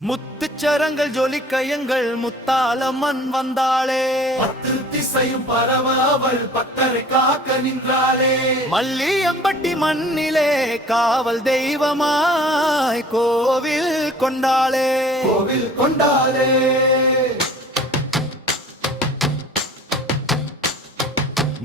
முத்துச்சரங்கள் ஜொலிக்க எங்கள் முத்தாலம்மன் வந்தாளே. 10 திசையும் பரவ அவள் பக்தரை காக்க நின்றாளே. மல்லியம்பட்டி மண்ணிலே காவல் தெய்வமாய் கோவில் கொண்டாளே. கோவில் கொண்டாளே.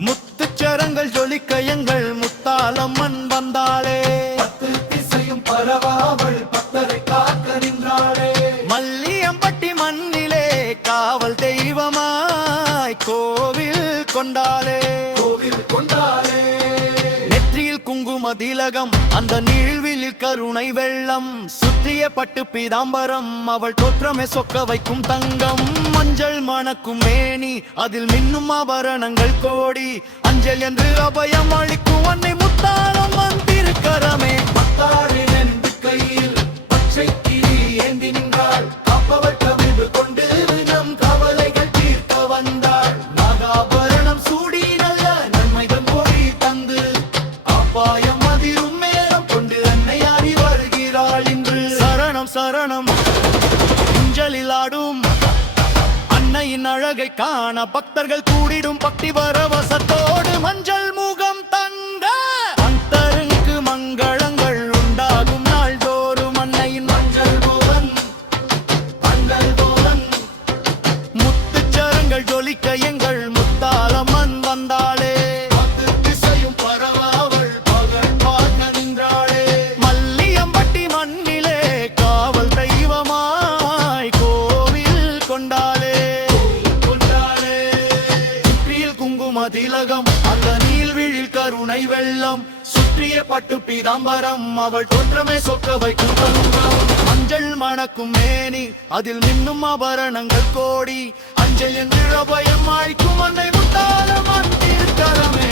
முத்துச்சரங்கள் ஜொலிக்க எங்கள் முத்தாலம்மன் வந்தாளே. 10 திசையும் பரவ அவள் பக்தரை காக்க நின்றாளே. மல்லியம்பட்டி மண்ணிலே காவல் தெய்வமாய் கோவில் கொண்டாளே. கோவில் கொண்டாளே. நெற்றியில் குங்கும திலகம், அந்த நீழ்விலில் கருணை வெள்ளம், சுற்றிய பட்டு பீதாம்பரம், அவள் தோற்றமே சொக்க வைக்கும் தங்கம். மஞ்சள் மணக்கும் மேனி, அதில் மின்னும் ஆபரணங்கள் கோடி, அஞ்சல் என்று அபயம் அளிக்கும் அன்னை முத்தாலம்மன் திருக்கரமே. மத்தாளின் என்று கையில் பச்சை கிளி ஏந்தி நின்றாள். அப்பவள் கவிழ்ந்து கொண்டு நம் கவலைகள் தீர்க்க வந்தாள். நாகாபரணம் சூடி நல்ல நன்மைகள் கோடி தந்து, அப்பாயம் அதிரும் மேலம் கொண்டு அன்னை அறி வருகிறாள் இன்று. சரணம் சரணம் ஊஞ்சலில் ஆடும் அன்னையின் அழகை காண பக்தர்கள் கூடிடும் பக்தி பரவசத்தோடு. மஞ்சள் முகம் தந்த பக்தருக்கு மங்களங்கள் உண்டாகும் நாள்தோறும் அன்னையின் மஞ்சள் முகன் மஞ்சள் முகன். முத்துச்சரங்கள் ஜொலிக்க எங்கள் முத்தாலம்மன் வந்தாளே. 10 திசையும் பரவ அவள் பகல் பார்க்க நின்றாளே. மல்லியம்பட்டி மண்ணிலே காவல் தெய்வமாய் கோவில் கொண்டாளே. கொண்டாளே. சுற்றியில் குங்கும திலகம், அந்த நீள்விழில் கருணை வெள்ளம், சுற்றிய பட்டு பீதாம்பரம், அவள் தோற்றமே சொக்க வைக்கும் தங்கம். மஞ்சள் மணக்கும் மேனி, அதில் மின்னும் ஆபரணங்கள் கோடி, அஞ்சல் என்று அபயம் அளிக்கும் அன்னை முத்தாலம்மன் திருக்கரமே.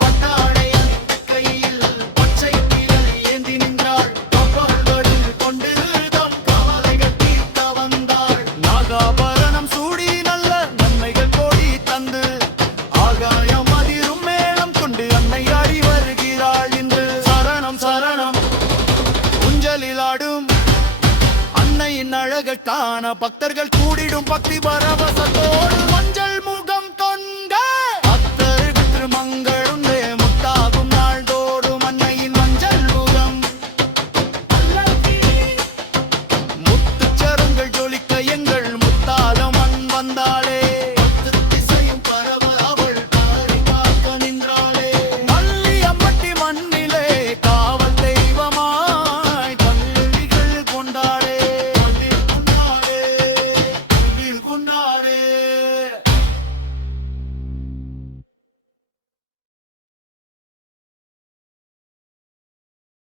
பட்டாடை அணிந்த கையில் பச்சை கிளை ஏந்தி நின்றாள். கப்பல்கள் கொண்டு தம் கவலைகள் தீர்க்க வந்தாள். நாகாபரணம் சூடி நல்ல நன்மைகள் கோடி தந்து, ஆகாயம் அதிரும் மேளம் கொண்டு அன்னை ஆடி வருகிறாள் இன்று. சரணம் சரணம் ஊஞ்சலில் ஆடும் அன்னையின் அழகை காண பக்தர்கள் கூடிடும் பக்தி பரவசத்தோடு. மஞ்சள்